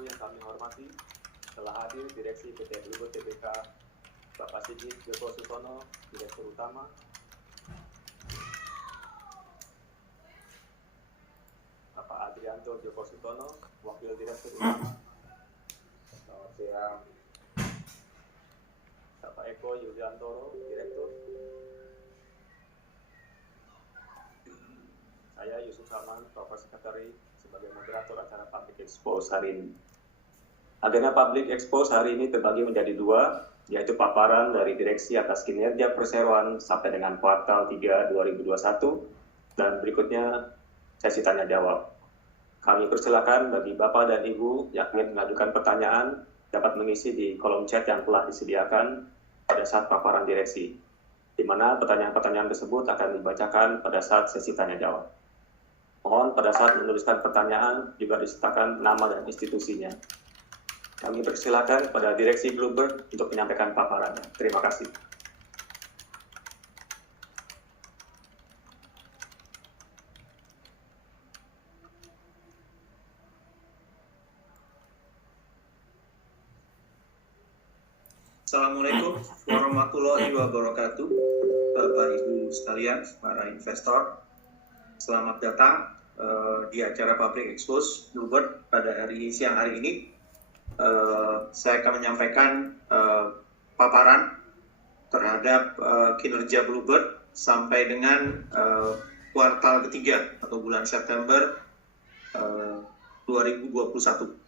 Yang kami hormati, telah hadir Direksi PT Bluebird Tbk, Bapak Sigit Joko Sutono, Direktur Utama, Bapak Adrianto Joko Sutono, Wakil Direktur Utama, selamat siang, Bapak Eko Yuliantoro, Direktur, saya Yusuf Salman, Bapak Sekretari, sebagai moderator acara Public Expose hari ini. Agenda Public Expose hari ini terbagi menjadi dua, yaitu paparan dari Direksi atas kinerja perseroan sampai dengan kuartal 3 2021, dan berikutnya sesi tanya jawab. Kami persilakan bagi Bapak dan Ibu yang ingin mengajukan pertanyaan dapat mengisi di kolom chat yang telah disediakan pada saat paparan Direksi, di mana pertanyaan-pertanyaan tersebut akan dibacakan pada saat sesi tanya jawab. Mohon pada saat menuliskan pertanyaan juga disertakan nama dan institusinya. Kami persilakan pada Direksi Bluebird untuk menyampaikan paparannya. Terima kasih. Assalamualaikum warahmatullahi wabarakatuh. Bapak Ibu sekalian, para investor, selamat datang di acara Public Expose Bluebird pada siang hari ini. Saya akan menyampaikan paparan terhadap kinerja Bluebird sampai dengan kuartal ketiga atau bulan September 2021.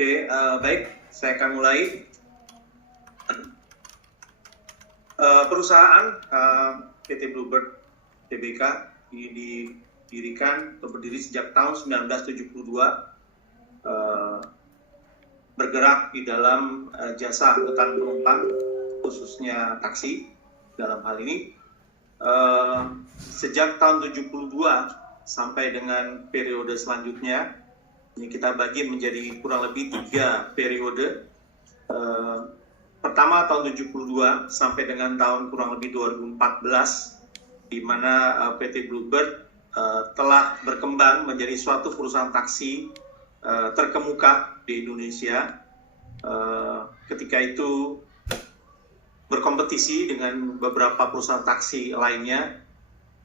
Oke, baik, saya akan mulai. Perusahaan PT Bluebird Tbk ini didirikan atau berdiri sejak tahun 1972, bergerak di dalam jasa angkutan penumpang, khususnya taksi dalam hal ini. Sejak tahun 72 sampai dengan periode selanjutnya, ini kita bagi menjadi kurang lebih 3 periode. Pertama tahun 72 sampai dengan tahun kurang lebih 2014, di mana PT Bluebird telah berkembang menjadi suatu perusahaan taksi terkemuka di Indonesia. Ketika itu berkompetisi dengan beberapa perusahaan taksi lainnya,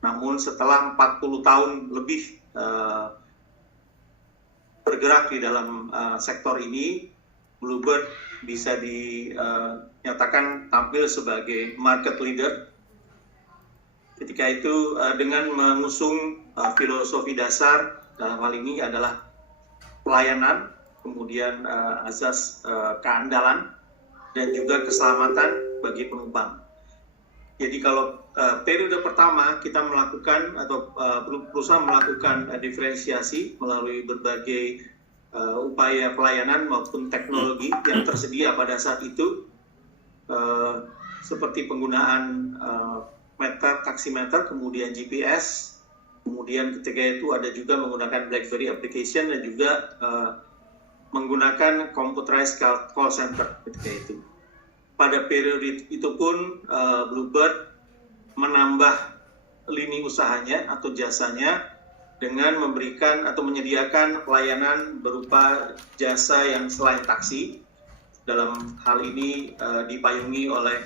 namun setelah 40 tahun lebih bergerak di dalam sektor ini, Bluebird bisa dinyatakan tampil sebagai market leader. Ketika itu dengan mengusung filosofi dasar dalam hal ini adalah pelayanan, kemudian azas keandalan, dan juga keselamatan bagi penumpang. Jadi kalau periode pertama kita melakukan atau perusahaan melakukan diferensiasi melalui berbagai upaya pelayanan maupun teknologi yang tersedia pada saat itu, seperti penggunaan taksimeter, kemudian GPS, kemudian ketika itu ada juga menggunakan BlackBerry application dan juga menggunakan computerized call center ketika itu. Pada periode itu pun Bluebird menambah lini usahanya atau jasanya dengan memberikan atau menyediakan pelayanan berupa jasa yang selain taksi. Dalam hal ini dipayungi oleh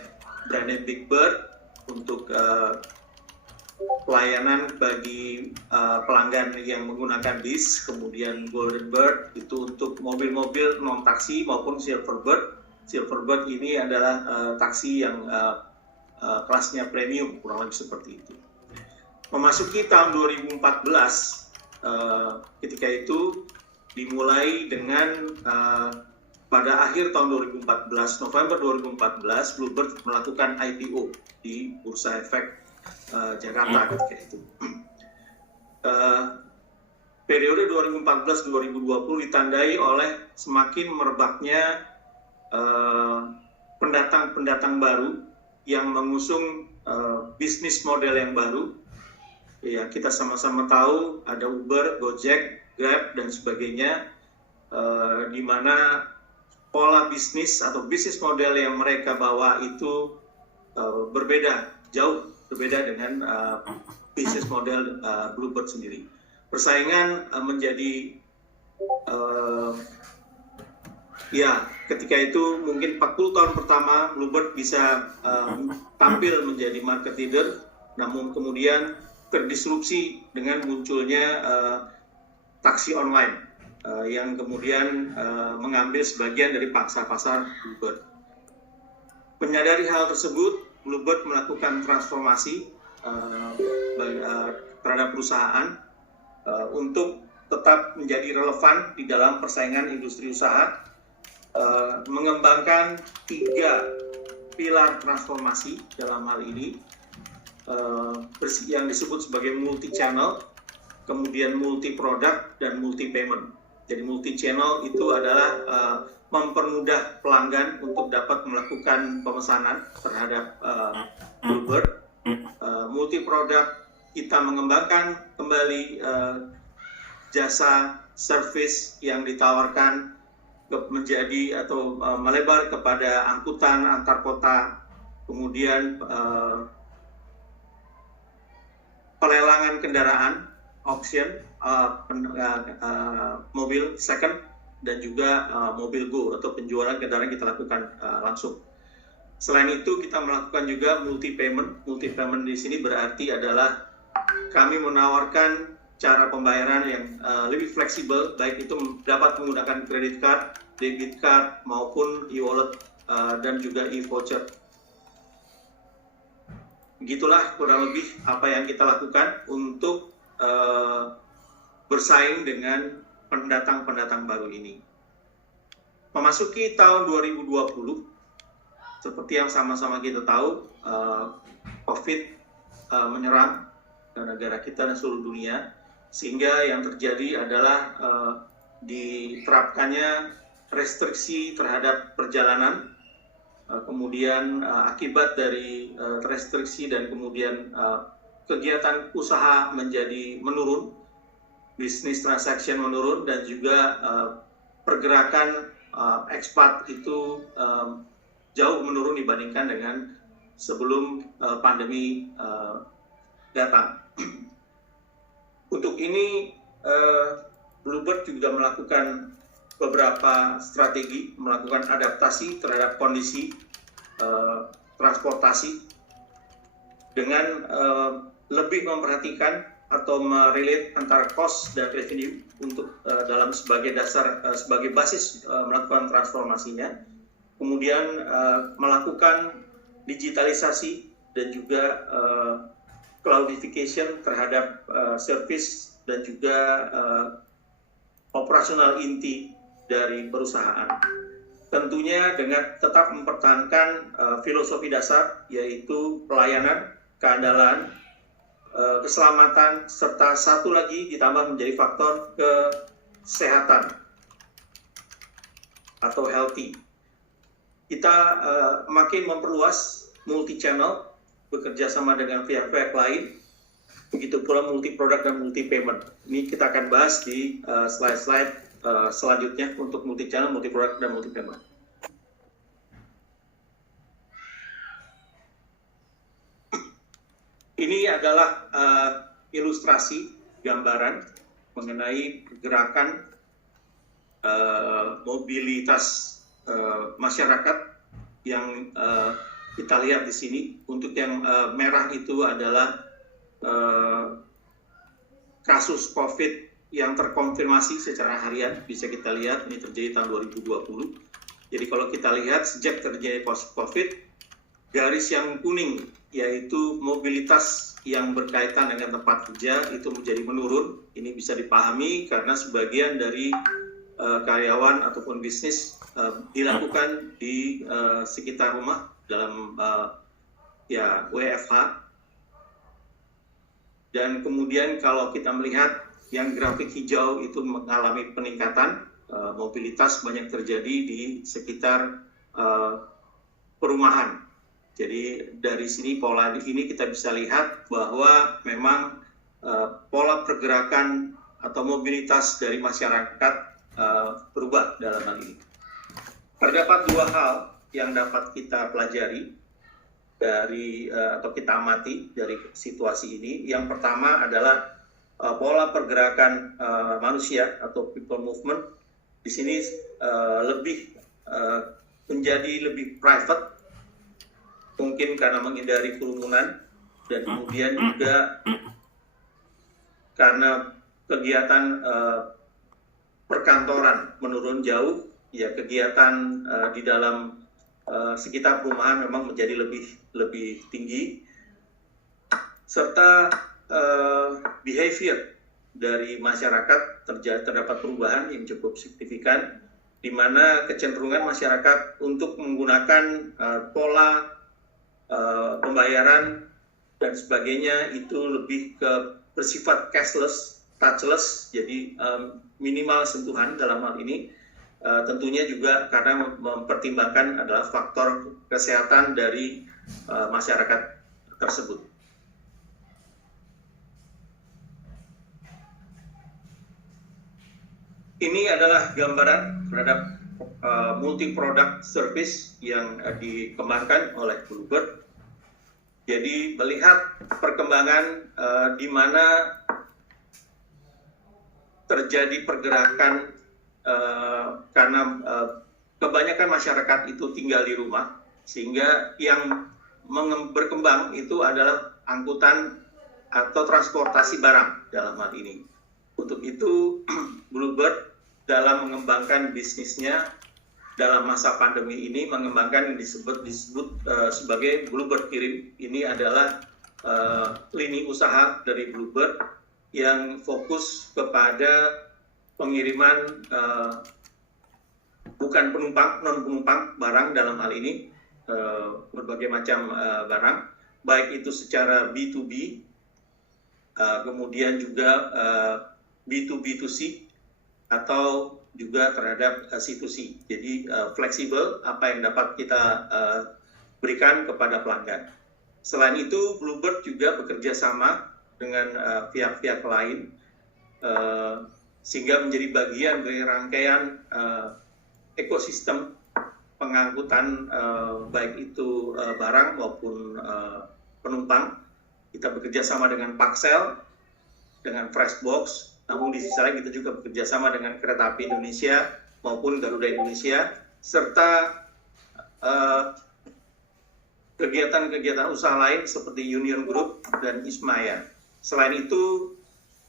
branded Big Bird untuk pelayanan bagi pelanggan yang menggunakan bis, kemudian Golden Bird itu untuk mobil-mobil non taksi maupun Silver Bird. Silver Bird ini adalah taksi yang kelasnya premium, kurang lebih seperti itu. Memasuki tahun 2014, ketika itu dimulai dengan pada akhir tahun 2014, November 2014, Bluebird melakukan IPO di Bursa Efek Jakarta ketika itu. Periode 2014-2020 ditandai oleh semakin merebaknya pendatang-pendatang baru yang mengusung bisnis model yang baru. Ya, kita sama-sama tahu ada Uber, Gojek, Grab, dan sebagainya, di mana pola bisnis atau bisnis model yang mereka bawa itu berbeda, jauh berbeda dengan bisnis model Bluebird sendiri. Persaingan menjadi ya, ketika itu mungkin 40 tahun pertama Bluebird bisa tampil menjadi market leader, namun kemudian terdisrupsi dengan munculnya taksi online yang kemudian mengambil sebagian dari pangsa pasar Bluebird. Menyadari hal tersebut, Bluebird melakukan transformasi terhadap perusahaan untuk tetap menjadi relevan di dalam persaingan industri usaha, mengembangkan 3 pilar transformasi dalam hal ini, yang disebut sebagai multi-channel, kemudian multi-product, dan multi-payment. Jadi multi-channel itu adalah mempermudah pelanggan untuk dapat melakukan pemesanan terhadap Bluebird. Multi-product, kita mengembangkan kembali jasa service yang ditawarkan menjadi atau melebar kepada angkutan antar kota, kemudian pelelangan kendaraan, auction, mobil second, dan juga mobil go atau penjualan kendaraan kita lakukan langsung. Selain itu kita melakukan juga multi payment. Multi payment di sini berarti adalah kami menawarkan cara pembayaran yang lebih fleksibel, baik itu dapat menggunakan credit card, debit card, maupun e-wallet dan juga e-voucher. Begitulah kurang lebih apa yang kita lakukan untuk bersaing dengan pendatang-pendatang baru ini. Memasuki tahun 2020, seperti yang sama-sama kita tahu, COVID menyerang negara kita dan seluruh dunia, sehingga yang terjadi adalah diterapkannya restriksi terhadap perjalanan, kemudian akibat dari restriksi dan kemudian kegiatan usaha menjadi menurun, bisnis transaction menurun, dan juga pergerakan ekspat itu jauh menurun dibandingkan dengan sebelum pandemi datang. Untuk ini Bluebird juga melakukan beberapa strategi, melakukan adaptasi terhadap kondisi transportasi dengan lebih memperhatikan atau merelate antara cost dan revenue untuk dalam sebagai dasar, sebagai basis melakukan transformasinya. Kemudian melakukan digitalisasi dan juga cloudification terhadap service dan juga operasional inti dari perusahaan. Tentunya dengan tetap mempertahankan filosofi dasar, yaitu pelayanan, keandalan, keselamatan, serta satu lagi ditambah menjadi faktor kesehatan atau healthy. Kita makin memperluas multi-channel, bekerja sama dengan pihak-pihak lain, begitu pula multi-product dan multi-payment. Ini kita akan bahas di slide-slide selanjutnya untuk multi-channel, multi-product, dan multi-payment. Ini adalah ilustrasi gambaran mengenai pergerakan mobilitas masyarakat yang kita lihat di sini. Untuk yang merah itu adalah kasus COVID yang terkonfirmasi secara harian, bisa kita lihat ini terjadi tahun 2020. Jadi kalau kita lihat sejak terjadi COVID, garis yang kuning yaitu mobilitas yang berkaitan dengan tempat kerja itu menjadi menurun. Ini bisa dipahami karena sebagian dari karyawan ataupun bisnis dilakukan di sekitar rumah dalam WFH. Dan kemudian kalau kita melihat yang grafik hijau itu mengalami peningkatan, mobilitas banyak terjadi di sekitar perumahan. Jadi dari sini pola ini kita bisa lihat bahwa memang pola pergerakan atau mobilitas dari masyarakat berubah dalam hal ini. Terdapat dua hal yang dapat kita pelajari dari atau kita amati dari situasi ini. Yang pertama adalah pola pergerakan manusia atau people movement di sini menjadi lebih private, mungkin karena menghindari kerumunan, dan kemudian juga karena kegiatan perkantoran menurun jauh, ya kegiatan di dalam sekitar perumahan memang menjadi lebih tinggi, serta behavior dari masyarakat terdapat perubahan yang cukup signifikan, di mana kecenderungan masyarakat untuk menggunakan pola pembayaran dan sebagainya itu lebih bersifat cashless, touchless, jadi minimal sentuhan dalam hal ini. Tentunya juga karena mempertimbangkan adalah faktor kesehatan dari masyarakat tersebut. Ini adalah gambaran terhadap multi-product service yang dikembangkan oleh Bluebird. Jadi melihat perkembangan di mana terjadi pergerakan karena kebanyakan masyarakat itu tinggal di rumah, sehingga yang berkembang itu adalah angkutan atau transportasi barang dalam hal ini. Untuk itu Bluebird dalam mengembangkan bisnisnya dalam masa pandemi ini mengembangkan yang disebut sebagai Bluebird Kirim. Ini adalah lini usaha dari Bluebird yang fokus kepada pengiriman bukan penumpang, non penumpang barang dalam hal ini, berbagai macam barang, baik itu secara B2B, kemudian juga B2B2C, atau juga terhadap C2C. Jadi fleksibel apa yang dapat kita berikan kepada pelanggan. Selain itu, Bluebird juga bekerja sama dengan pihak-pihak lain, sehingga menjadi bagian dari rangkaian ekosistem pengangkutan baik itu barang maupun penumpang. Kita bekerja sama dengan Paxel, dengan Freshbox, namun di sisi lain kita juga bekerja sama dengan Kereta Api Indonesia maupun Garuda Indonesia, serta kegiatan-kegiatan usaha lain seperti Union Group dan Ismaya. Selain itu,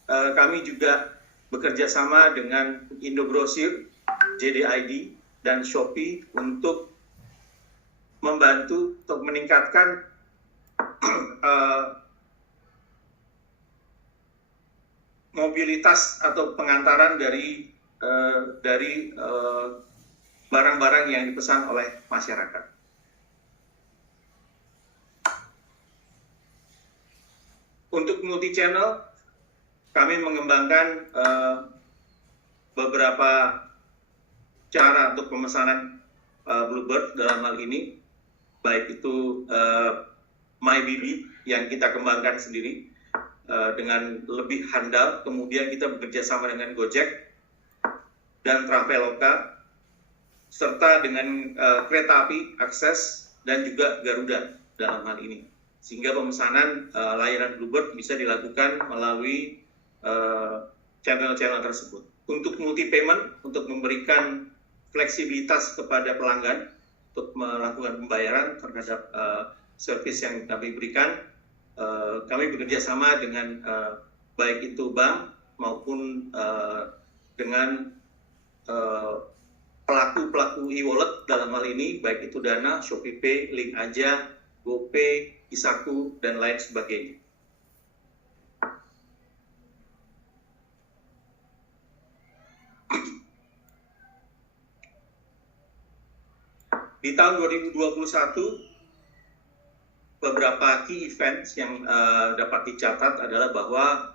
kami juga bekerja sama dengan Indogrosir, JDID, dan Shopee untuk membantu untuk meningkatkan mobilitas atau pengantaran dari barang-barang yang dipesan oleh masyarakat. Untuk multi channel, kami mengembangkan beberapa cara untuk pemesanan Bluebird dalam hal ini, baik itu MyBB yang kita kembangkan sendiri dengan lebih handal, kemudian kita bekerja sama dengan Gojek dan Traveloka, serta dengan Kereta Api Akses dan juga Garuda dalam hal ini. Sehingga pemesanan layanan Bluebird bisa dilakukan melalui channel-channel tersebut. Untuk multi payment, untuk memberikan fleksibilitas kepada pelanggan untuk melakukan pembayaran terhadap servis yang kami berikan, kami bekerja sama dengan baik itu bank maupun dengan pelaku e-wallet dalam hal ini, baik itu Dana, ShopeePay, Link Aja, GoPay, Isaku, dan lain sebagainya. Di tahun 2021, beberapa key events yang dapat dicatat adalah bahwa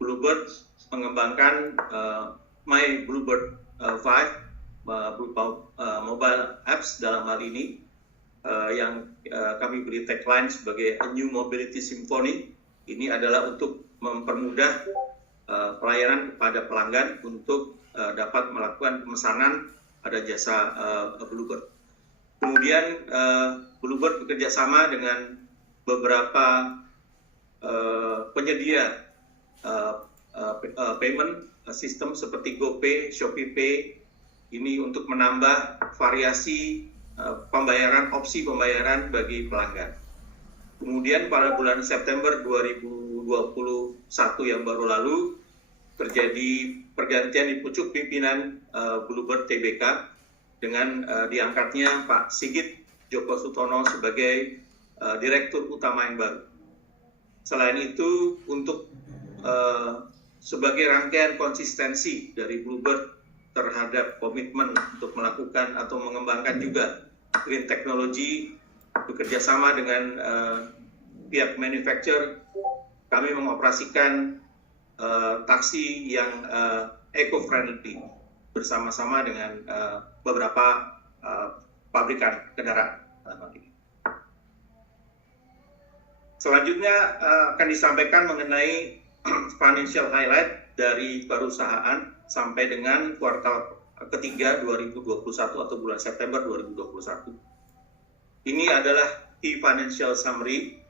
Bluebird mengembangkan My Bluebird 5 berupa mobile apps dalam hal ini yang kami beri tagline sebagai A New Mobility Symphony. Ini adalah untuk mempermudah pelayanan kepada pelanggan untuk dapat melakukan pemesanan pada jasa Bluebird. Kemudian Bluebird bekerja sama dengan beberapa penyedia payment system seperti GoPay, ShopeePay, ini untuk menambah variasi pembayaran, opsi pembayaran bagi pelanggan. Kemudian pada bulan September 2021 yang baru lalu terjadi pergantian di pucuk pimpinan Bluebird Tbk dengan diangkatnya Pak Sigit Joko Sutono sebagai Direktur Utama yang baru. Selain itu, untuk sebagai rangkaian konsistensi dari Bluebird terhadap komitmen untuk melakukan atau mengembangkan juga green technology, bekerja sama dengan pihak manufacturer, kami mengoperasikan taksi yang eco-friendly bersama-sama dengan beberapa pabrikan kendaraan. Selanjutnya akan disampaikan mengenai financial highlight dari perusahaan sampai dengan kuartal ketiga 2021 atau bulan September 2021. Ini adalah key financial summary.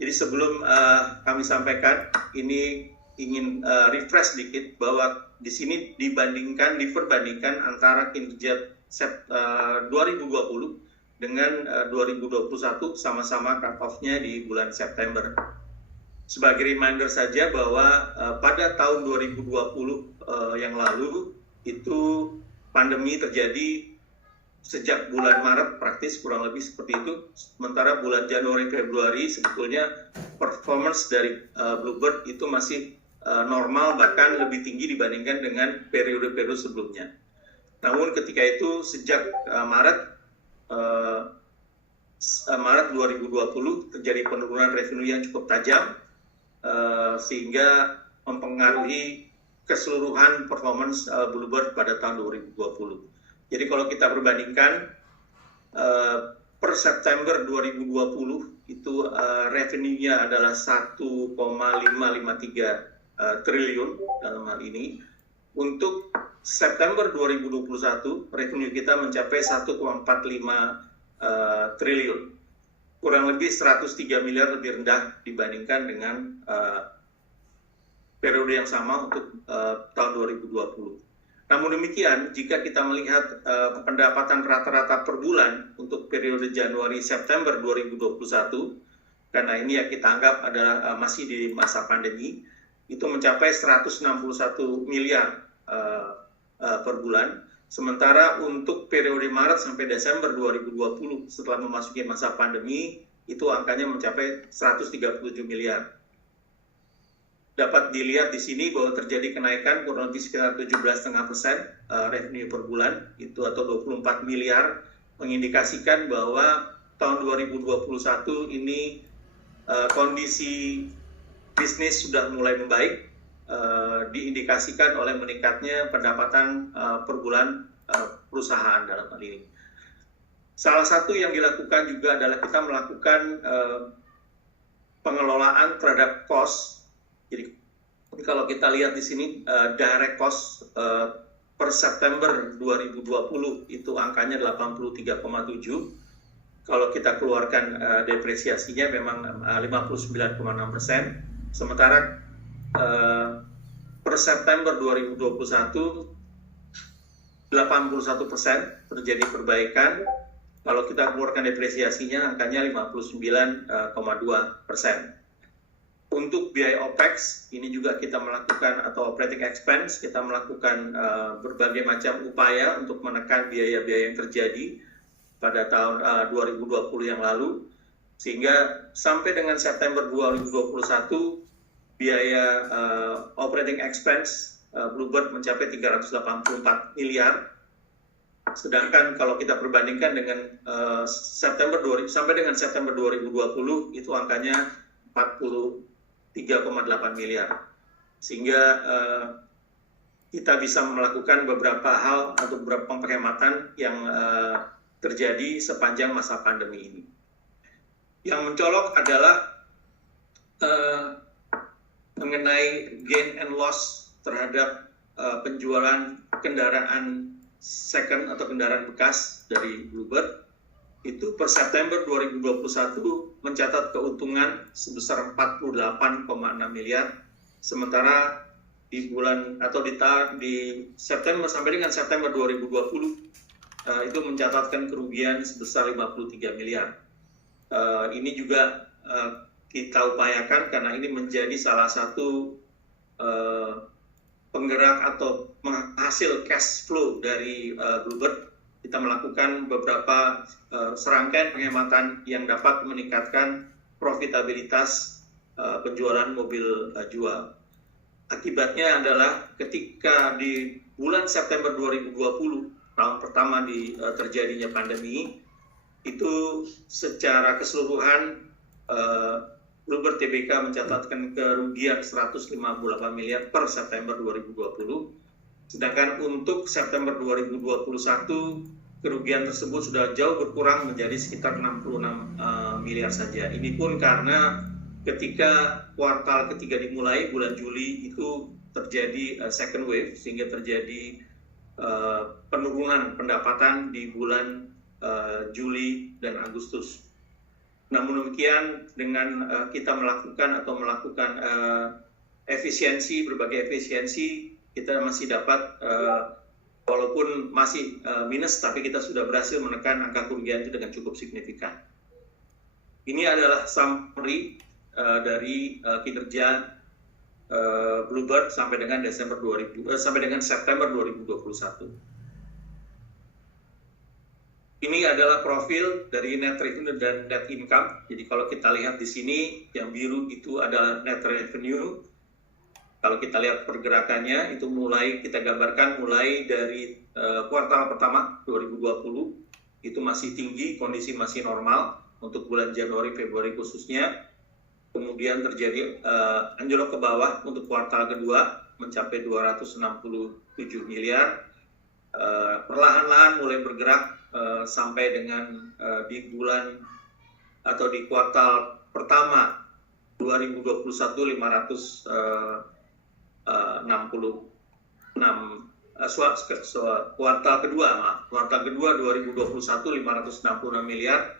Jadi sebelum kami sampaikan, ini ingin refresh sedikit bahwa di sini diperbandingkan antara kinerja 2020 dengan 2021 sama-sama cut-off-nya di bulan September. Sebagai reminder saja bahwa pada tahun 2020 yang lalu itu pandemi terjadi sejak bulan Maret, praktis kurang lebih seperti itu. Sementara bulan Januari Februari sebetulnya performance dari Bluebird itu masih normal, bahkan lebih tinggi dibandingkan dengan periode-periode sebelumnya. Namun ketika itu sejak Maret 2020 terjadi penurunan revenue yang cukup tajam, sehingga mempengaruhi keseluruhan performance Bluebird pada tahun 2020. Jadi kalau kita perbandingkan per September 2020 itu revenue-nya adalah 1,553 triliun dalam hal ini. Untuk September 2021 revenue kita mencapai 1,45 triliun. Kurang lebih 103 miliar lebih rendah dibandingkan dengan periode yang sama untuk tahun 2020. Namun demikian, jika kita melihat pendapatan rata-rata per bulan untuk periode Januari-September 2021, karena ini yang kita anggap adalah masih di masa pandemi, itu mencapai 161 miliar per bulan. Sementara untuk periode Maret sampai Desember 2020 setelah memasuki masa pandemi, itu angkanya mencapai 137 miliar. Dapat dilihat di sini bahwa terjadi kenaikan kurang lebih sekitar 17,5% revenue per bulan, itu atau 24 miliar, mengindikasikan bahwa tahun 2021 ini kondisi bisnis sudah mulai membaik, diindikasikan oleh meningkatnya pendapatan per bulan perusahaan dalam hal ini. Salah satu yang dilakukan juga adalah kita melakukan pengelolaan terhadap cost. Jadi kalau kita lihat di sini direct cost per September 2020 itu angkanya 83,7. Kalau kita keluarkan depresiasinya memang 59,6%. Sementara per per September 2021 81% terjadi perbaikan. Kalau kita keluarkan depresiasinya, angkanya 59,2%. Untuk biaya OPEX, ini juga kita melakukan, atau operating expense, kita melakukan berbagai macam upaya untuk menekan biaya-biaya yang terjadi pada tahun 2020 yang lalu. Sehingga sampai dengan September 2021, biaya operating expense Bluebird mencapai 384 miliar. Sedangkan kalau kita perbandingkan dengan sampai dengan September 2020, itu angkanya 43,8 miliar. Sehingga kita bisa melakukan beberapa hal atau beberapa penghematan yang terjadi sepanjang masa pandemi ini. Yang mencolok adalah mengenai gain and loss terhadap penjualan kendaraan second atau kendaraan bekas dari Bluebird. Itu per September 2021 mencatat keuntungan sebesar 48,6 miliar, sementara di bulan atau di September sampai dengan September 2020 itu mencatatkan kerugian sebesar 53 miliar. Ini juga kita upayakan karena ini menjadi salah satu penggerak atau penghasil cash flow dari Bluebird. Kita melakukan beberapa serangkaian penghematan yang dapat meningkatkan profitabilitas penjualan mobil jual. Akibatnya adalah ketika di bulan September 2020, tahun pertama terjadinya pandemi, itu secara keseluruhan Bluebird Tbk mencatatkan kerugian 158 miliar per September 2020. Sedangkan untuk September 2021, kerugian tersebut sudah jauh berkurang menjadi sekitar 66 miliar saja. Ini pun karena ketika kuartal ketiga dimulai, bulan Juli itu terjadi second wave, sehingga terjadi penurunan pendapatan di bulan Juli dan Agustus. Namun demikian, dengan kita melakukan berbagai efisiensi, kita masih dapat, walaupun masih minus, tapi kita sudah berhasil menekan angka kerugian itu dengan cukup signifikan. Ini adalah summary dari kinerja Bluebird sampai dengan September 2021. Ini adalah profil dari net revenue dan net income. Jadi kalau kita lihat di sini, yang biru itu adalah net revenue. Kalau kita lihat pergerakannya, itu kita gambarkan mulai dari kuartal pertama 2020, itu masih tinggi, kondisi masih normal untuk bulan Januari, Februari khususnya. Kemudian terjadi anjlok ke bawah untuk kuartal kedua, mencapai 267 miliar. Perlahan-lahan mulai bergerak sampai dengan di bulan atau di kuartal pertama 2021 kuartal kedua 2021 566 miliar,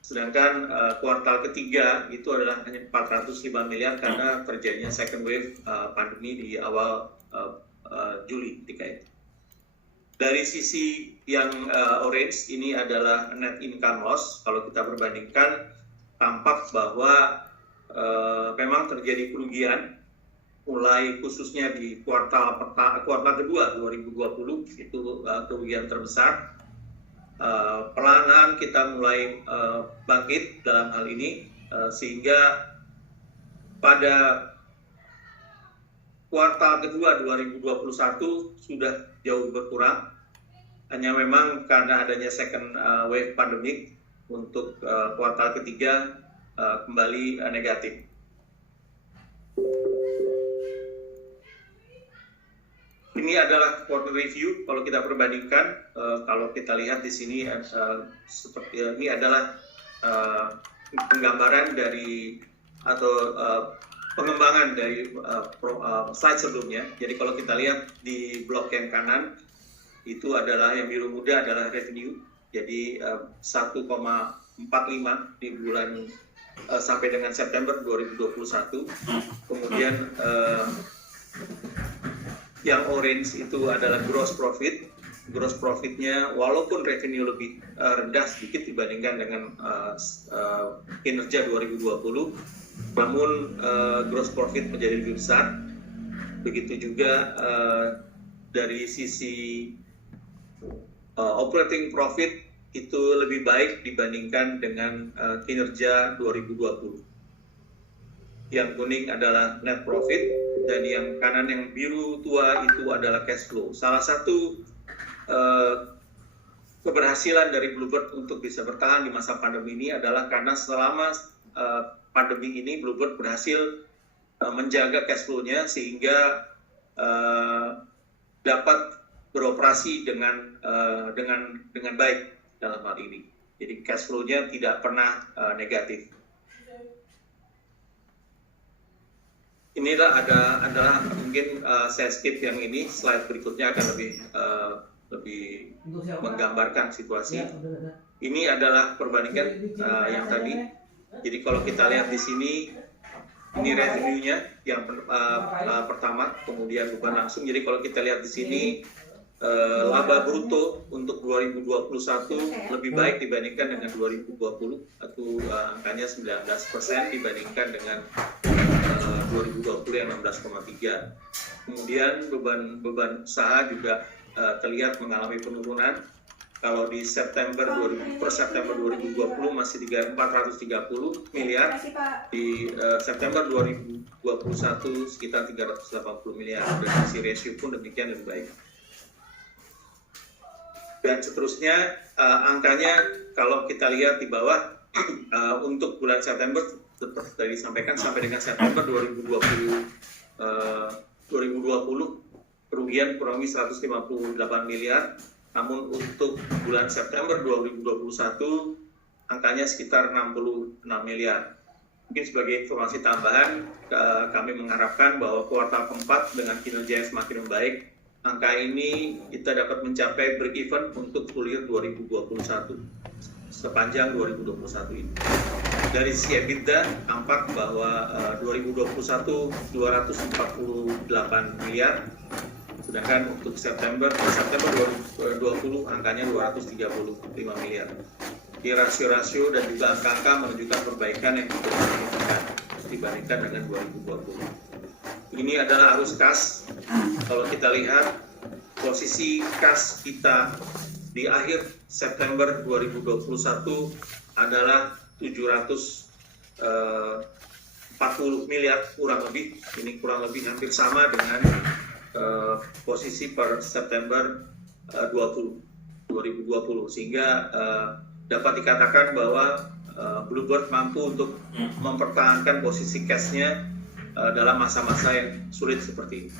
sedangkan kuartal ketiga itu adalah hanya 405 miliar karena terjadinya second wave pandemi di awal Juli ketika itu. Dari sisi yang orange, ini adalah net income loss. Kalau kita perbandingkan, tampak bahwa memang terjadi kerugian mulai khususnya di kuartal kedua 2020, itu kerugian terbesar. Perlahan kita mulai bangkit dalam hal ini, sehingga pada kuartal kedua 2021 sudah jauh berkurang. Hanya memang karena adanya second wave pandemik, untuk kuartal ketiga kembali negatif. Ini adalah quarter review. Kalau kita perbandingkan, kalau kita lihat di sini seperti ini adalah penggambaran dari atau pengembangan dari slide sebelumnya. Jadi kalau kita lihat di blok yang kanan, itu adalah yang biru muda adalah revenue. Jadi 1,45 di bulan sampai dengan September 2021. Kemudian Yang orange itu adalah gross profit. Gross profitnya walaupun revenue lebih rendah sedikit dibandingkan dengan kinerja 2020, namun gross profit menjadi lebih besar. Begitu juga dari sisi operating profit itu lebih baik dibandingkan dengan kinerja 2020. Yang kuning adalah net profit, dan yang kanan yang biru tua itu adalah cash flow. Salah satu keberhasilan dari Bluebird untuk bisa bertahan di masa pandemi ini adalah karena selama pandemi ini Bluebird berhasil menjaga cash flow-nya sehingga dapat beroperasi dengan baik dalam hal ini. Jadi cash flow-nya tidak pernah negatif. Inilah adalah mungkin saya skip yang ini, slide berikutnya akan lebih menggambarkan situasi. Ini adalah perbandingan yang tadi. Jadi kalau kita lihat di sini, ini revenue-nya yang pertama, kemudian beban langsung. Jadi kalau kita lihat di sini, laba bruto untuk 2021 lebih baik dibandingkan dengan 2020, atau angkanya 19% dibandingkan dengan 2020 yang 16,3. Kemudian beban usaha juga terlihat mengalami penurunan. Kalau di September 2020 masih 430 miliar, di September 2021 sekitar 380 miliar, dan hasil ratio pun demikian lebih baik. Dan seterusnya angkanya kalau kita lihat di bawah, untuk bulan September seperti tadi disampaikan sampai dengan September 2020 kerugian kurang lebih 158 miliar. Namun untuk bulan September 2021 angkanya sekitar 66 miliar. Mungkin sebagai informasi tambahan, kami mengharapkan bahwa kuartal keempat dengan kinerja yang semakin membaik, angka ini kita dapat mencapai break even untuk full year 2021 sepanjang 2021 ini. Dari sisi EBITDA tampak bahwa 2021 248 miliar, sedangkan untuk September 2020 angkanya 235 miliar. Di rasio-rasio dan juga angka-angka menunjukkan perbaikan yang cukup signifikan dibandingkan dengan 2020. Ini adalah arus kas. Kalau kita lihat posisi kas kita di akhir September 2021 adalah 740 miliar kurang lebih. Ini kurang lebih hampir sama dengan posisi per September 2020, sehingga dapat dikatakan bahwa Bluebird mampu untuk mempertahankan posisi cash-nya dalam masa-masa yang sulit seperti ini.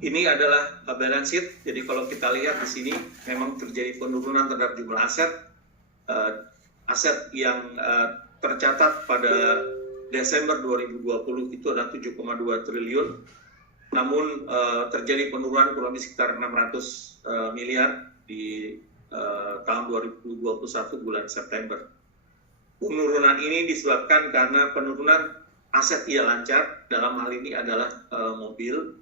Ini adalah balance sheet. Jadi kalau kita lihat di sini memang terjadi penurunan terhadap jumlah aset. Aset yang tercatat pada Desember 2020 itu adalah 7,2 triliun. Namun terjadi penurunan kurang lebih sekitar 600 miliar di tahun 2021 bulan September. Penurunan ini disebabkan karena penurunan aset tidak lancar. Dalam hal ini adalah mobil.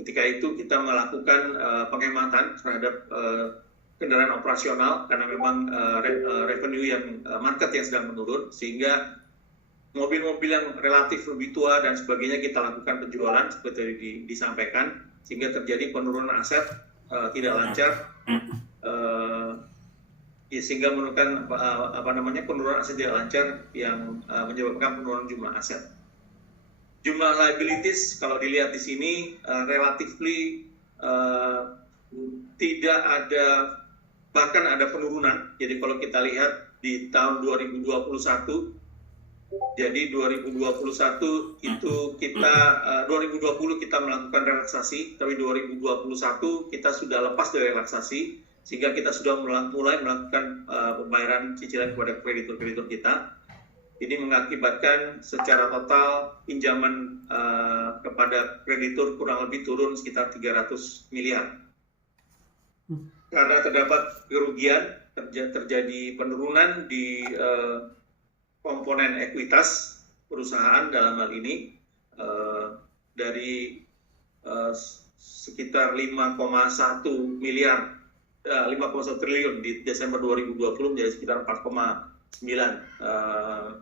Ketika itu kita melakukan penghematan terhadap kendaraan operasional karena memang revenue yang market yang sedang menurun, sehingga mobil-mobil yang relatif lebih tua dan sebagainya kita lakukan penjualan seperti disampaikan, sehingga terjadi penurunan aset tidak lancar, sehingga menemukan penurunan aset tidak lancar yang menyebabkan penurunan jumlah aset. Jumlah liabilities kalau dilihat di sini relatively tidak ada, bahkan ada penurunan. Jadi kalau kita lihat di tahun 2021, jadi 2021 itu kita 2020 kita melakukan relaksasi, tapi 2021 kita sudah lepas dari relaksasi, sehingga kita sudah mulai melakukan pembayaran cicilan kepada kreditur-kreditur kita. Ini mengakibatkan secara total pinjaman kepada kreditur kurang lebih turun sekitar 300 miliar. Karena terdapat kerugian, terjadi penurunan di komponen ekuitas perusahaan dalam hal ini, dari sekitar 5,1 triliun di Desember 2020 menjadi sekitar 4,9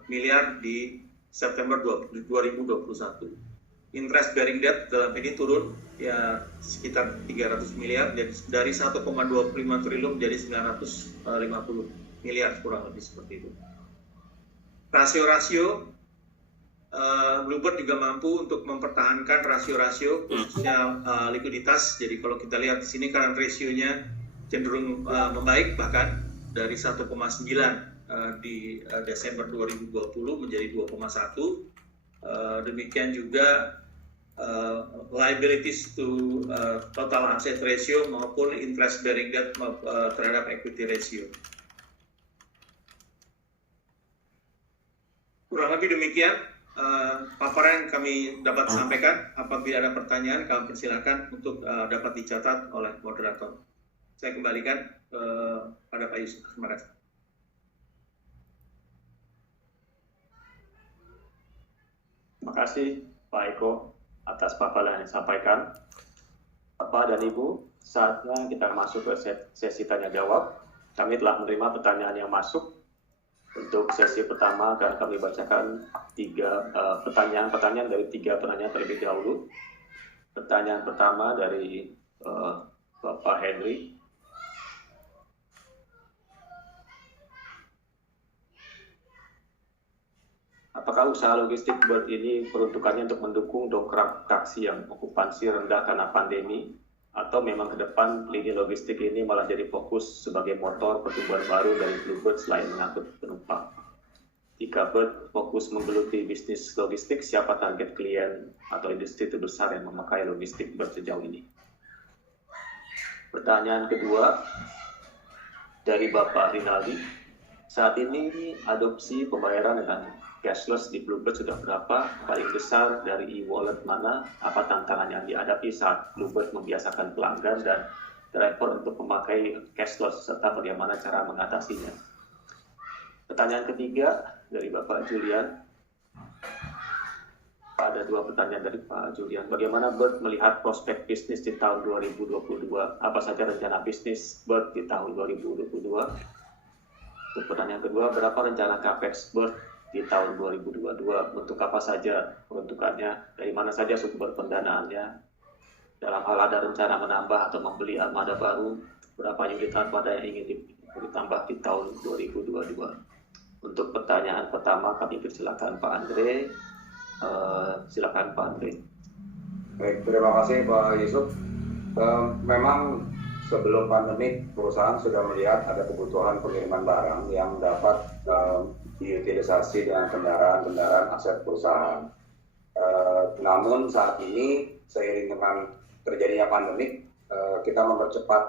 miliar di September 2021. Interest bearing debt dalam ini turun ya sekitar 300 miliar dari 1,25 triliun menjadi 950 miliar, kurang lebih seperti itu. Rasio-rasio Bluebird juga mampu untuk mempertahankan rasio-rasio khususnya likuiditas. Jadi kalau kita lihat di sini current ratio-nya cenderung membaik, bahkan dari 1,9 di Desember 2020 menjadi 2,1. Demikian juga liabilities to total asset ratio maupun interest bearing debt terhadap equity ratio. Kurang lebih demikian paparan yang kami dapat sampaikan. Apabila ada pertanyaan, kami persilakan untuk dapat dicatat oleh moderator. Saya kembalikan pada Pak Yusuf. Terima kasih. Terima kasih Pak Eko atas paparan yang disampaikan. Bapak dan Ibu, saatnya kita masuk ke sesi tanya jawab. Kami telah menerima pertanyaan yang masuk. Untuk sesi pertama akan kami bacakan pertanyaan dari 3 penanya terlebih dahulu. Pertanyaan pertama dari Bapak Henry. Apakah usaha logistik Bird ini peruntukannya untuk mendukung dongkrak taksi yang okupansi rendah karena pandemi, atau memang ke depan lini logistik ini malah jadi fokus sebagai motor pertumbuhan baru dari Bluebird selain mengangkut penumpang? Jika Bird fokus menggeluti bisnis logistik, siapa target klien atau industri terbesar yang memakai logistik Bird sejauh ini? Pertanyaan kedua dari Bapak Rinaldi. Saat ini adopsi pembayaran dengan cashless di Bluebird sudah berapa? Paling besar dari e-wallet mana? Apa tantangan yang dihadapi saat Bluebird membiasakan pelanggan dan driver untuk memakai cashless, serta bagaimana cara mengatasinya? Pertanyaan ketiga dari Bapak Julian. Ada 2 pertanyaan dari Pak Julian. Bagaimana Bird melihat prospek bisnis di tahun 2022? Apa saja rencana bisnis Bird di tahun 2022? Untuk pertanyaan kedua, berapa rencana capex Bird di tahun 2022, untuk apa saja peruntukannya, dari mana saja sumber pendanaannya, dalam hal ada rencana menambah atau membeli armada baru, berapa unit armada yang ingin ditambah di tahun 2022. Untuk pertanyaan pertama kami persilakan Pak Andre. Silakan Pak Andre. Baik, terima kasih Pak Yusuf. Memang sebelum pandemi perusahaan sudah melihat ada kebutuhan pengiriman barang yang dapat diutilisasi dengan kendaraan-kendaraan aset perusahaan. Namun saat ini seiring dengan terjadinya pandemik, kita mempercepat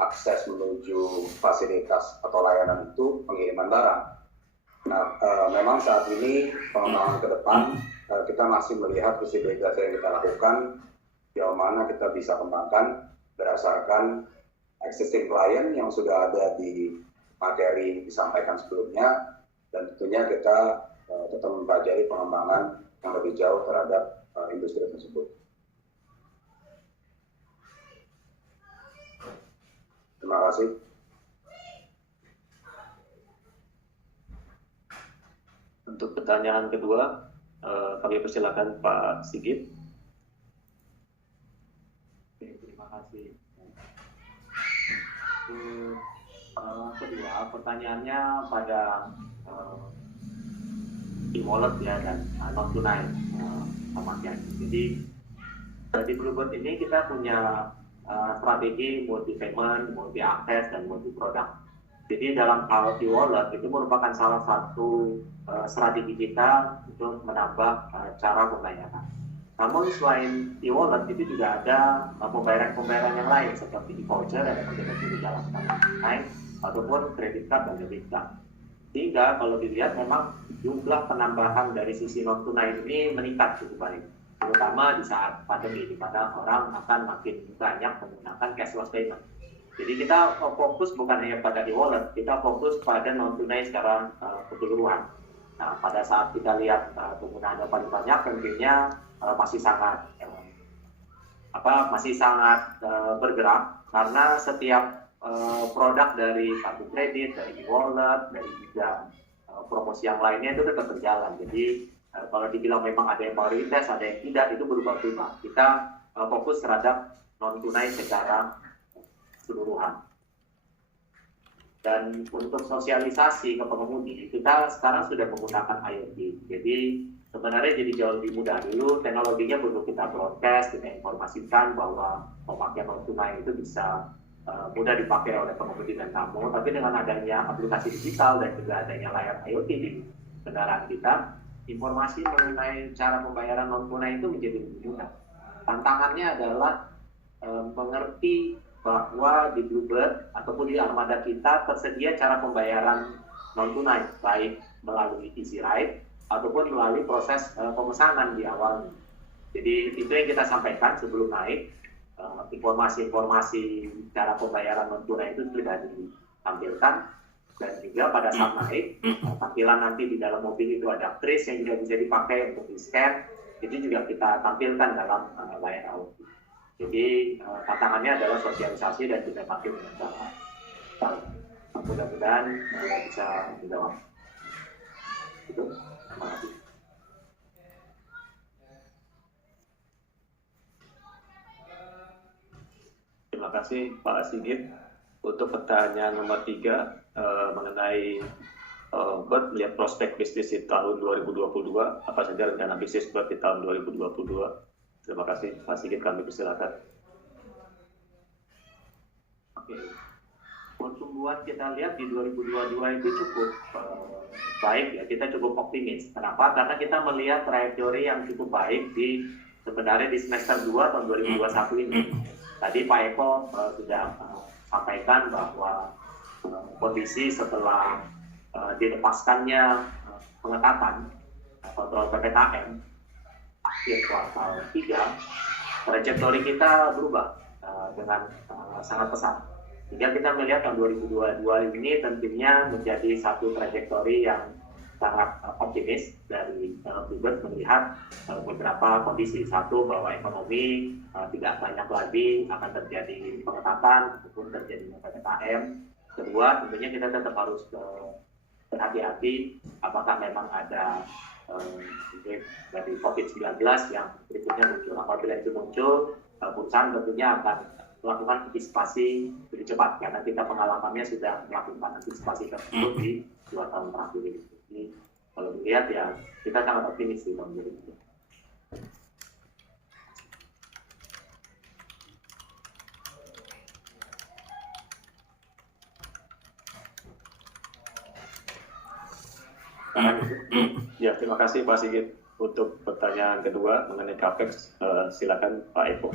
akses menuju fasilitas atau layanan itu pengiriman barang. Nah, memang saat ini pengembangan ke depan kita masih melihat visibilitas yang kita lakukan sejauh mana kita bisa kembangkan berdasarkan existing client yang sudah ada di materi disampaikan sebelumnya, dan tentunya kita tetap mempelajari pengembangan yang lebih jauh terhadap industri tersebut. Terima kasih. Untuk pertanyaan kedua, kami persilakan Pak Sigit. Terima kasih. Kedua, pertanyaannya pada e-wallet ya dan non tunai tampaknya. Jadi di Bluebird ini kita punya strategi multi payment, multi akses dan multi produk. Jadi dalam hal e-wallet itu merupakan salah satu strategi kita untuk menambah cara pembayaran. Namun selain e-wallet itu juga ada pembayaran-pembayaran yang lain seperti e-voucher yang kita dijalankan tunai ataupun kredit card dan debit card. Sehingga kalau dilihat memang jumlah penambahan dari sisi non tunai ini meningkat cukup baik, terutama di saat pandemi di mana orang akan makin banyak menggunakan cashless payment. Jadi kita fokus bukan hanya pada e-wallet, kita fokus pada non tunai secara keseluruhan. Nah, pada saat kita lihat penggunaannya paling banyak, tentunya masih sangat bergerak, karena setiap produk dari kartu kredit, dari e-wallet, dari juga promosi yang lainnya itu tetap berjalan. Jadi kalau dibilang memang ada yang prioritas, ada yang tidak, itu berubah-ubah. Kita fokus terhadap non tunai secara keseluruhan. Dan untuk sosialisasi ke pengemudi, kita sekarang sudah menggunakan IoT. Jadi sebenarnya jadi jauh lebih mudah. Dulu teknologinya perlu kita broadcast, kita informasikan bahwa pemakaian non tunai itu bisa mudah dipakai oleh pengemudi dan tamu. Tapi dengan adanya aplikasi digital dan juga adanya layar IoT di kendaraan kita, informasi mengenai cara pembayaran non tunai itu menjadi lebih mudah. Tantangannya adalah mengerti bahwa di Bluebird ataupun di armada kita tersedia cara pembayaran non tunai, baik melalui Easy Ride ataupun melalui proses pemesanan di awal. Jadi itu yang kita sampaikan sebelum naik. Informasi-informasi cara pembayaran non tunai itu sudah ditampilkan, dan juga pada saat naik tampilan nanti di dalam mobil itu ada kris yang juga bisa dipakai untuk di-scan, itu juga kita tampilkan dalam layar audio. Jadi tantangannya adalah sosialisasi dan juga tampil dengan cara. Mudah-mudahan bisa dijawab. Itu, terima kasih. Terima kasih Pak Sigit. Untuk pertanyaan nomor 3 mengenai Bird melihat prospek bisnis di tahun 2022, apa saja rencana bisnis Bird di tahun 2022? Terima kasih Pak Sigit, kami persilakan. Oke. Pertumbuhan kita lihat di 2022 itu cukup baik ya, kita cukup optimis. Kenapa? Karena kita melihat trajektori yang cukup baik sebenarnya di semester 2 tahun 2021 ini. Tadi Pak Eko sudah sampaikan bahwa kondisi setelah dilepaskannya pengetatan kontrol PPKM akhir kuartal 3, trajektori kita berubah dengan sangat pesat. Sehingga kita melihat tahun 2022 ini tentunya menjadi satu trajektori yang sangat optimis dari Bluebird melihat beberapa kondisi. Satu, bahwa ekonomi tidak banyak lagi akan terjadi pengetatan ataupun terjadi PPKM. Kedua, tentunya kita tetap harus berhati-hati apakah memang ada dari COVID-19 yang berikutnya muncul. Apabila itu muncul, perusahaan tentunya akan melakukan antisipasi lebih cepat, karena kita pengalamannya sudah melakukan antisipasi tersebut di 2 tahun terakhir ini. Jadi kalau dilihat ya kita sangat optimis di tahun 2022. Ya, terima kasih Pak Sigit. Untuk pertanyaan kedua mengenai CAPEX, silakan Pak Eko.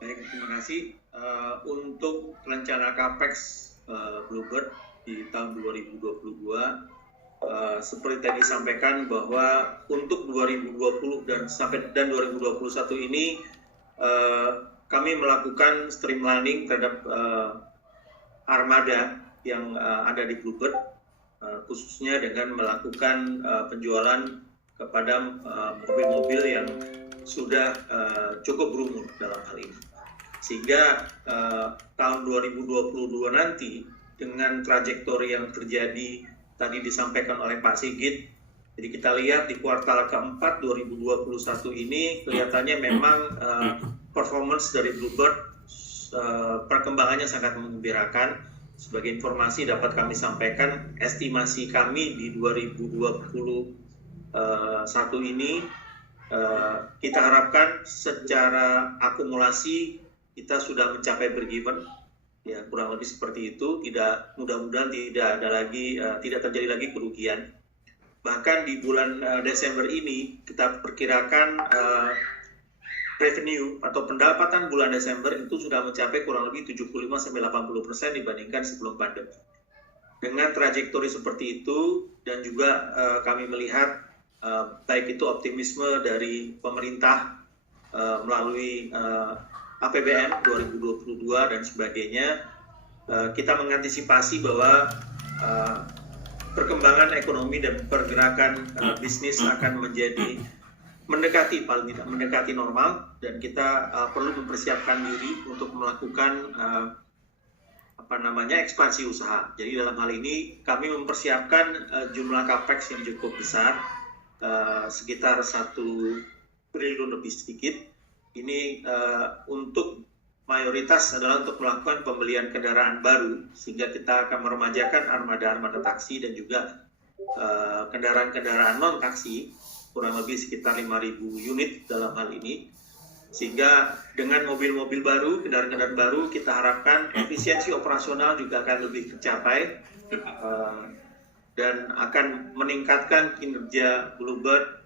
Baik, terima kasih. Untuk rencana CAPEX Bluebird di tahun 2022, seperti tadi disampaikan bahwa untuk 2020 dan 2021 ini kami melakukan streamlining terhadap armada yang ada di Bluebird, khususnya dengan melakukan penjualan kepada mobil-mobil yang sudah cukup berumur dalam hal ini. Sehingga tahun 2022 nanti dengan trajektori yang terjadi tadi disampaikan oleh Pak Sigit, jadi kita lihat di kuartal keempat 2021 ini kelihatannya memang performance dari Bluebird perkembangannya sangat menggembirakan. Sebagai informasi dapat kami sampaikan, estimasi kami di 2021 ini kita harapkan secara akumulasi kita sudah mencapai break-even, ya kurang lebih seperti itu. Tidak, mudah-mudahan tidak terjadi lagi kerugian. Bahkan di bulan Desember ini kita perkirakan revenue atau pendapatan bulan Desember itu sudah mencapai kurang lebih 75-80% dibandingkan sebelum pandemi. Dengan trajektori seperti itu, dan juga kami melihat baik itu optimisme dari pemerintah melalui APBN 2022 dan sebagainya, kita mengantisipasi bahwa perkembangan ekonomi dan pergerakan bisnis akan menjadi paling tidak mendekati normal, dan kita perlu mempersiapkan diri untuk melakukan ekspansi usaha. Jadi dalam hal ini kami mempersiapkan jumlah capex yang cukup besar, sekitar 1 triliun lebih sedikit. Ini untuk mayoritas adalah untuk melakukan pembelian kendaraan baru, sehingga kita akan meremajakan armada-armada taksi dan juga kendaraan-kendaraan non-taksi, kurang lebih sekitar 5.000 unit dalam hal ini. Sehingga dengan mobil-mobil baru, kendaraan-kendaraan baru, kita harapkan efisiensi operasional juga akan lebih tercapai dan akan meningkatkan kinerja Bluebird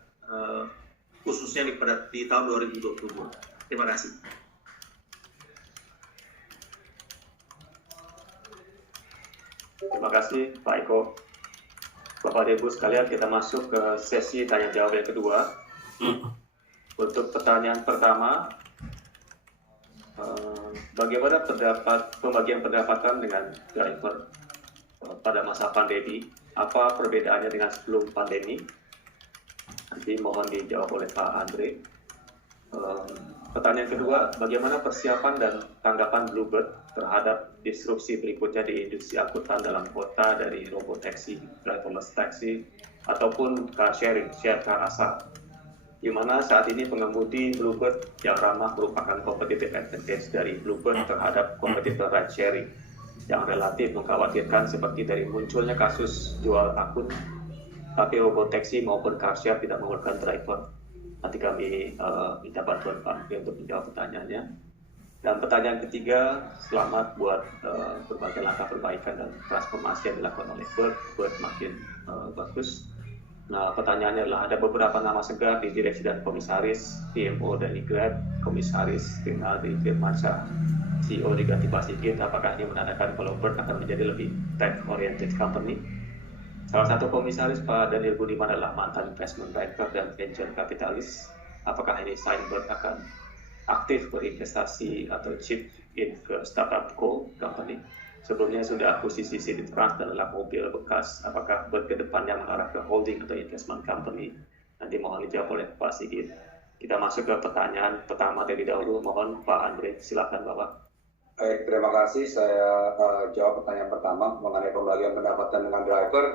khususnya di tahun 2022. Terima kasih. Terima kasih Pak Eko. Bapak dan Ibu sekalian, kita masuk ke sesi tanya jawab yang kedua. Untuk pertanyaan pertama, bagaimana pembagian pendapatan dengan driver pada masa pandemi? Apa perbedaannya dengan sebelum pandemi? Nanti mohon dijawab oleh Pak Andre. Pertanyaan kedua, bagaimana persiapan dan tanggapan Bluebird terhadap disrupsi berikutnya di industri angkutan dalam kota dari robot taxi, driverless taxi, ataupun car sharing, share car asal, di mana saat ini pengemudi Bluebird yang ramah merupakan competitive advantage dari Bluebird terhadap kompetitor ride sharing yang relatif mengkhawatirkan seperti dari munculnya kasus jual akun tapi robot taxi maupun car share tidak memerlukan driver. Nanti kami minta bantuan Pak Andre untuk menjawab pertanyaannya. Dan pertanyaan ketiga, selamat buat berbagai langkah perbaikan dan transformasi yang dilakukan oleh Bird makin bagus. Nah, pertanyaannya adalah ada beberapa nama segar di direksi dan komisaris, PMO dari Grab, komisaris Final dari Firmansyah, CEO diganti Pak Sigit. Apakah ini menandakan kalau Bird akan menjadi lebih tech-oriented company? Salah satu komisaris Pak Daniel Budiman adalah mantan investment banker dan venture capitalist. Apakah ini Bird akan aktif berinvestasi atau chip in ke startup company? Sebelumnya sudah akuisisi Cititrans dan adalah mobil bekas. Apakah Bird ke depannya mengarah ke holding atau investment company? Nanti mohon dijawab oleh Pak Sigit. Kita masuk ke pertanyaan pertama terlebih dahulu. Mohon Pak Andre, silakan Bapak. Baik, terima kasih. Saya jawab pertanyaan pertama mengenai pembagian pendapatan dengan driver.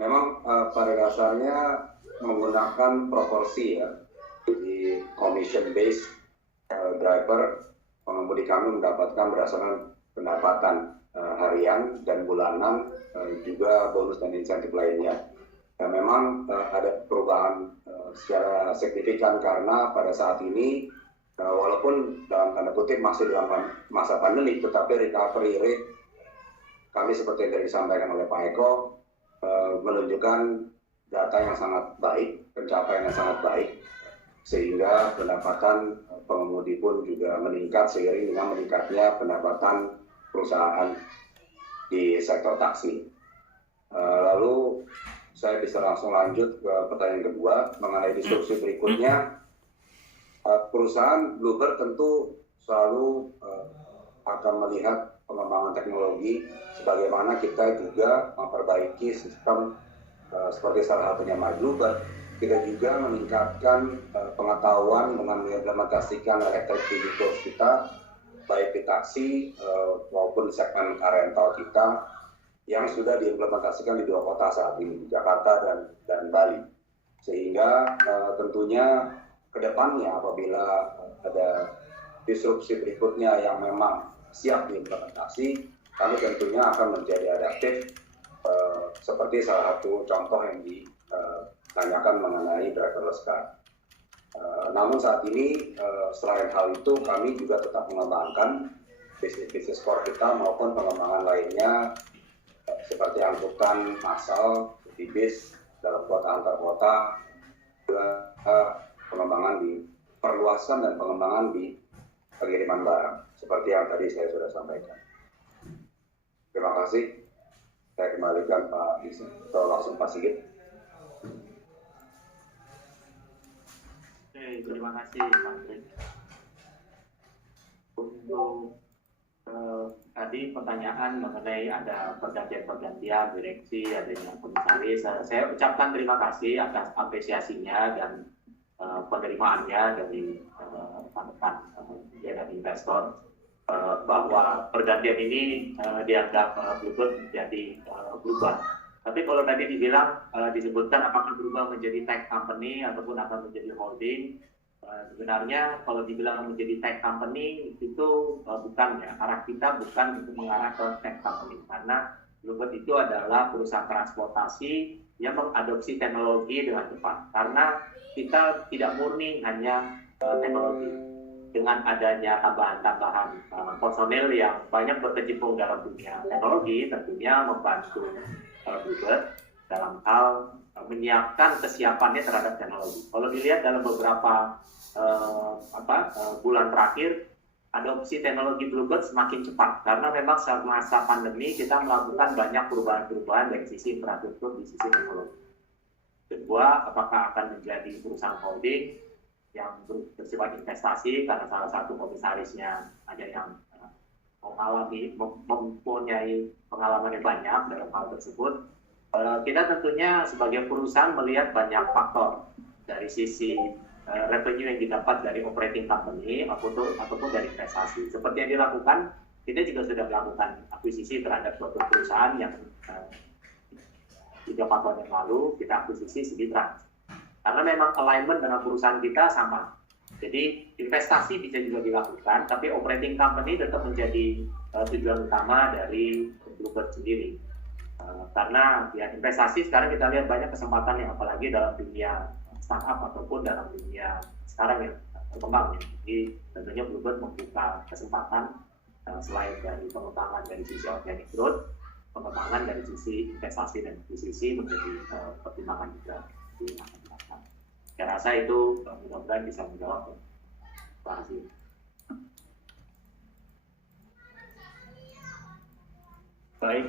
Memang pada dasarnya menggunakan proporsi ya, di commission based driver, pengemudi kami mendapatkan berdasarkan pendapatan harian dan bulanan, juga bonus dan insentif lainnya. Dan memang ada perubahan secara signifikan karena pada saat ini walaupun dalam tanda kutip masih dalam masa pandemi, tetapi recovery rate kami seperti yang tadi disampaikan oleh Pak Eko menunjukkan data yang sangat baik, pencapaian yang sangat baik, sehingga pendapatan pengemudi pun juga meningkat seiring dengan meningkatnya pendapatan perusahaan di sektor taksi. Lalu saya bisa langsung lanjut ke pertanyaan kedua mengenai disrupsi berikutnya. Perusahaan Bluebird tentu selalu akan melihat pengembangan teknologi, sebagaimana kita juga memperbaiki sistem seperti salah satunya My Bluebird. Kita juga meningkatkan pengetahuan dengan mengimplementasikan electric vehicles kita, baik di taksi maupun segmen car rental kita yang sudah diimplementasikan di 2 kota saat ini, Jakarta dan Bali. Sehingga tentunya ke depannya apabila ada disrupsi berikutnya yang memang siap diimplementasi, kami tentunya akan menjadi adaptif seperti salah satu contoh yang ditanyakan mengenai driverless car. Namun saat ini selain hal itu kami juga tetap mengembangkan bisnis core kita maupun pengembangan lainnya seperti angkutan massal, city bis dalam kota antar kota, pengembangan di perluasan dan pengembangan di pengiriman barang seperti yang tadi saya sudah sampaikan. Terima kasih. Saya kembalikan Pak Isi atau langsung Pak Sigit. Oke, terima kasih Pak Andre. Untuk tadi pertanyaan mengenai ada pergantian direksi, adanya komisaris. Saya ucapkan terima kasih atas apresiasinya dan penerimaannya dari rekan-rekan dan investor bahwa pergantian ini dianggap Bluebird menjadi berubah. Tapi kalau tadi disebutkan apakah berubah menjadi tech company ataupun akan menjadi holding, sebenarnya kalau dibilang menjadi tech company itu bukan ya, arah kita bukan untuk mengarah ke tech company, karena Bluebird itu adalah perusahaan transportasi yang mengadopsi teknologi dengan cepat, karena kita tidak murni hanya teknologi. Dengan adanya tambahan-tambahan personel yang banyak berkecimpung dalam dunia teknologi, tentunya membantu Bluebird dalam hal menyiapkan kesiapannya terhadap teknologi. Kalau dilihat dalam beberapa bulan terakhir, adopsi teknologi Bluebird semakin cepat karena memang saat masa pandemi kita melakukan banyak perubahan-perubahan dari sisi infrastruktur di sisi teknologi. Kedua, apakah akan menjadi perusahaan holding yang bersifat investasi karena salah satu komisarisnya ada yang mempunyai pengalaman yang banyak dalam hal tersebut. Kita tentunya sebagai perusahaan melihat banyak faktor dari sisi revenue yang didapat dari operating company ataupun dari investasi. Seperti yang dilakukan, kita juga sudah melakukan akuisisi terhadap suatu perusahaan yang 3-4 tahun yang lalu kita akuisisi Citytrans. Karena memang alignment dengan perusahaan kita sama. Jadi investasi bisa juga dilakukan, tapi operating company tetap menjadi tujuan utama dari Bluebird sendiri. Karena ya investasi sekarang kita lihat banyak kesempatan yang apalagi dalam dunia startup ataupun dalam dunia sekarang yang berkembang. Jadi tentunya Bluebird membuka kesempatan selain dari pengembangan dari sisi organic growth, pengembangan dari sisi investasi dan akuisisi menjadi pertimbangan juga di masa depan. Saya rasa itu mudah-mudahan bisa menjawab. Terima kasih. Baik,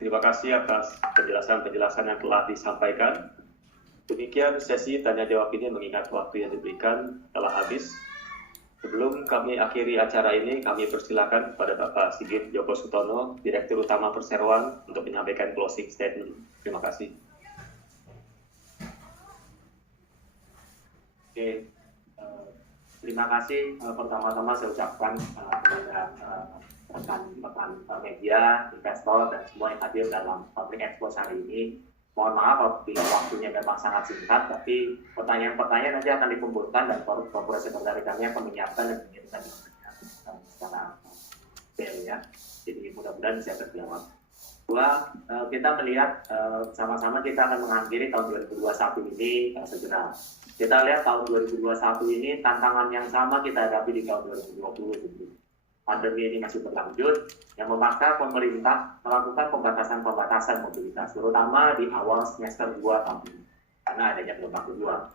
terima kasih atas penjelasan-penjelasan yang telah disampaikan. Demikian sesi tanya jawab ini mengingat waktu yang diberikan telah habis. Sebelum kami akhiri acara ini, kami persilakan kepada Bapak Sigit Joko Sutono, Direktur Utama Perseroan, untuk menyampaikan closing statement. Terima kasih. Oke, terima kasih. Pertama-tama saya ucapkan kepada rekan-rekan media, investor, dan semua yang hadir dalam Public Expo hari ini. Mohon maaf apabila waktunya memang sangat singkat, tapi pertanyaan-pertanyaan nanti akan dikumpulkan dan korporasi sekretari kami akan menyiapkan dan mengirimkan secara detail ya. Jadi mudah-mudahan bisa terjawab. Dua, kita melihat sama-sama kita akan mengakhiri tahun 2021 ini segera. Kita lihat tahun 2021 ini tantangan yang sama kita hadapi di tahun 2020. Pandemi ini masih berlanjut, yang memaksa pemerintah melakukan pembatasan mobilitas, terutama di awal semester 2 tahun ini, karena adanya gelombang kedua.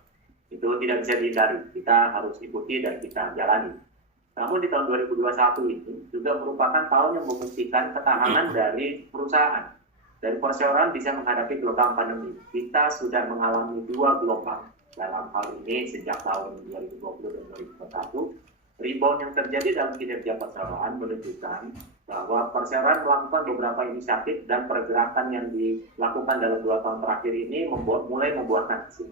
Itu tidak bisa dihindari, kita harus ikuti dan kita jalani. Namun di tahun 2021 itu juga merupakan tahun yang membuktikan ketahanan dari perusahaan. Dan perseroan bisa menghadapi gelombang pandemi. Kita sudah mengalami 2 gelombang dalam hal ini sejak tahun 2020 dan 2021. Rebound yang terjadi dalam kinerja perseroan menunjukkan bahwa perseroan melakukan beberapa inisiatif dan pergerakan yang dilakukan dalam 2 tahun terakhir ini mulai membuahkan hasil.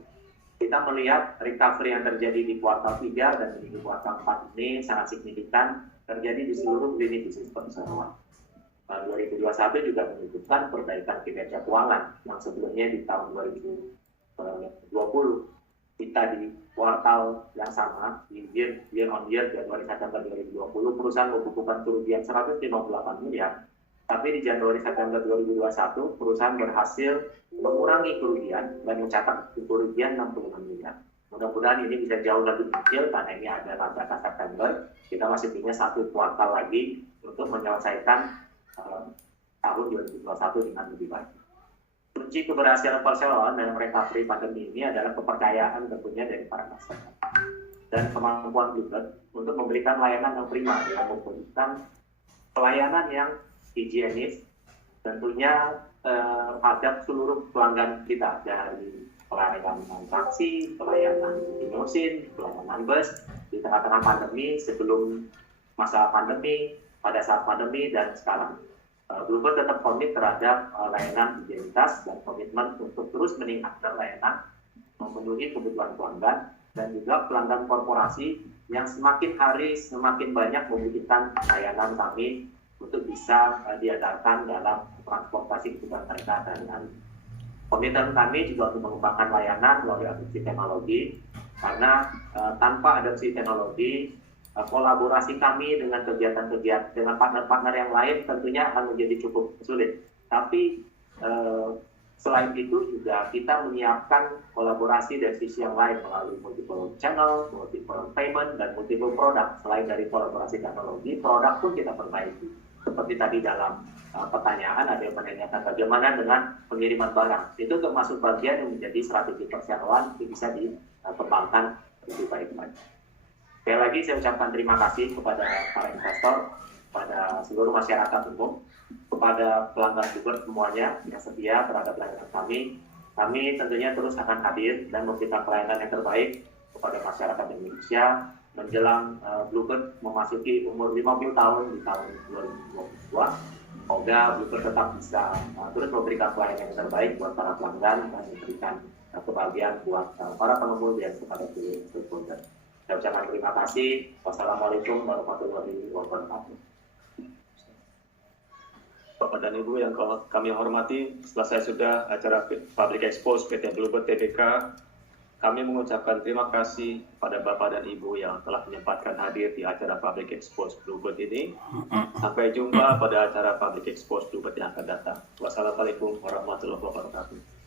Kita melihat recovery yang terjadi di kuartal 3 dan di kuartal 4 ini sangat signifikan terjadi di seluruh lini bisnis perseroan. 2021 juga menunjukkan perbaikan kinerja keuangan yang sebelumnya di tahun 2020 kita di kuartal yang sama di year on year Januari September 2020 perusahaan membukukan kerugian 158 miliar, tapi di Januari September 2021 perusahaan berhasil mengurangi kerugian dan mencatat kerugian 66 miliar. Mudah-mudahan ini bisa jauh lebih kecil karena ini adalah data September. Kita masih punya 1 kuartal lagi untuk menyelesaikan tahun 2021 dengan lebih baik. Kunci keberhasilan perseroan dalam recovery pandemi ini adalah kepercayaan tentunya dari para customer dan kemampuan Bluebird untuk memberikan layanan yang prima dengan memberikan pelayanan yang higienis tentunya terhadap seluruh pelanggan kita, dari pelayanan taksi, pelayanan limosin, pelayanan bus di tengah-tengah pandemi, sebelum masa pandemi, pada saat pandemi dan sekarang. Bluebird tetap komit terhadap layanan identitas dan komitmen untuk terus meningkatkan layanan, memenuhi kebutuhan pelanggan, dan juga pelanggan korporasi yang semakin hari semakin banyak membutuhkan layanan kami untuk bisa diadarkan dalam transportasi kebutuhan mereka sehari-hari. Komitmen kami juga untuk mengembangkan layanan melalui adopsi teknologi, karena tanpa adopsi teknologi, kolaborasi kami dengan kegiatan-kegiatan dengan partner-partner yang lain tentunya akan menjadi cukup sulit. Tapi selain itu juga kita menyiapkan kolaborasi dari sisi yang lain melalui multiple channel, multiple payment, dan multiple produk. Selain dari kolaborasi teknologi, produk pun kita perbaiki. Seperti tadi dalam pertanyaan ada yang menanyakan bagaimana dengan pengiriman barang. Itu termasuk bagian yang menjadi strategi perseroan yang bisa dikembangkan lebih baik-baik. Sekali lagi saya ucapkan terima kasih kepada para investor, kepada seluruh masyarakat umum, kepada pelanggan Bluebird semuanya yang setia terhadap layanan kami. Kami tentunya terus akan hadir dan memberikan pelayanan yang terbaik kepada masyarakat Indonesia menjelang Bluebird memasuki umur 50 tahun di tahun 2022. Semoga Bluebird tetap bisa terus memberikan pelayanan yang terbaik buat para pelanggan dan memberikan kebahagiaan buat para pengemudi dan kepada seluruh stakeholder. Saya ucapkan terima kasih. Wassalamualaikum warahmatullahi wabarakatuh. Bapak dan Ibu yang kami hormati, setelah saya sudah acara Public Expose PT Bluebird Tbk, kami mengucapkan terima kasih pada Bapak dan Ibu yang telah menyempatkan hadir di acara Public Expose Bluebird ini. Sampai jumpa pada acara Public Expose Bluebird yang akan datang. Wassalamualaikum warahmatullahi wabarakatuh.